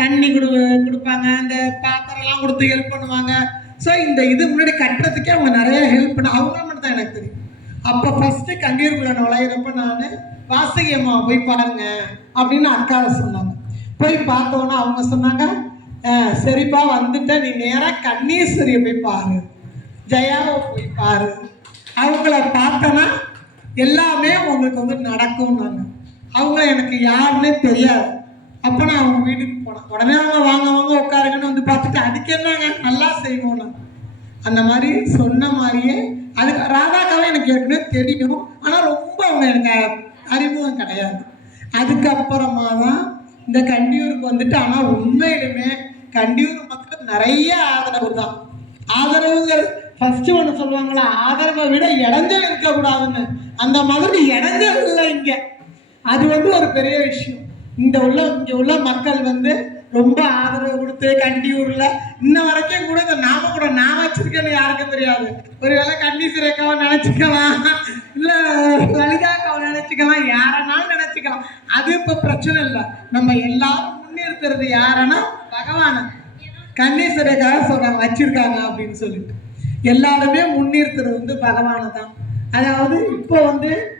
தண்ணி கொடு கொடுப்பாங்க. அந்த பாத்திரம்லாம் கொடுத்து ஹெல்ப் பண்ணுவாங்க. ஸோ இந்த இது முன்னாடி கட்டுறதுக்கே அவங்க நிறைய ஹெல்ப் பண்ண அவங்கள மட்டும் தான் எனக்கு தெரியும். அப்போ ஃபஸ்ட்டு கண்ணீருக்குள்ள நுழையிறப்ப நான் வாசகி அம்மா போய் பாருங்க அப்படின்னு அக்காவை சொன்னாங்க. போய் பார்த்தோன்னா அவங்க சொன்னாங்க சரிப்பா வந்துட்ட. நீ நேராக கண்ணீஸ்வரியை போய் பாரு. ஜெயாவை போய் பாரு. அவங்கள பார்த்தோன்னா எல்லாமே உங்களுக்கு வந்து நடக்கும்னாங்க. அவங்க எனக்கு யாருன்னே தெரியாது. அப்போ நான் அவங்க வீட்டுக்கு போனேன். உடனே அவங்க வாங்க வாங்க உட்காருங்கன்னு வந்து பார்த்துட்டு அதுக்கு என்னங்க? நல்லா செய்வோம்னு. அந்த மாதிரி சொன்ன மாதிரியே அதுக்கு ராதாக்காவை எனக்கு ஏற்கனவே தெரியும். ஆனால் ரொம்ப அவங்க எனக்கு அறிமுகம் கிடையாது. அதுக்கப்புறமா தான் இந்த கண்டியூருக்கு வந்துட்டு ஆனால் உண்மையிலுமே கண்டியூர் மக்கள் நிறைய ஆதரவு தான். ஆதரவுகள் ஃபஸ்ட்டு ஒன்று சொல்லுவாங்களா ஆதரவை விட இடைஞ்சல் இருக்கக்கூடாதுன்னு. அந்த மாதிரி இடைஞ்சல் இல்லை இங்கே. அது வந்து ஒரு பெரிய விஷயம். இந்த உள்ள இங்கே உள்ள மக்கள் வந்து ரொம்ப ஆதரவு கொடுத்து கண்டியூரில் இன்ன வரைக்கும் கூட இந்த நாம கூட நான் வச்சிருக்கேன்னு யாருக்கும் தெரியாது. ஒருவேளை கண்டி சிறைக்காவை நினச்சிக்கலாம். இல்லை லலிதாக்காவை நினச்சிக்கலாம். யாரனாலும் நினச்சிக்கலாம். அது இப்போ பிரச்சனை இல்லை. நம்ம எல்லாரும் முன்னிறுத்துறது யாருன்னா பகவானை. கண்ணீஸ்வரக்காக சொல்கிறாங்க வச்சிருக்காங்க அப்படின்னு சொல்லிட்டு. எல்லாருமே முன்னிறுத்துறது வந்து பகவானை தான் அதாவது இப்போ வந்து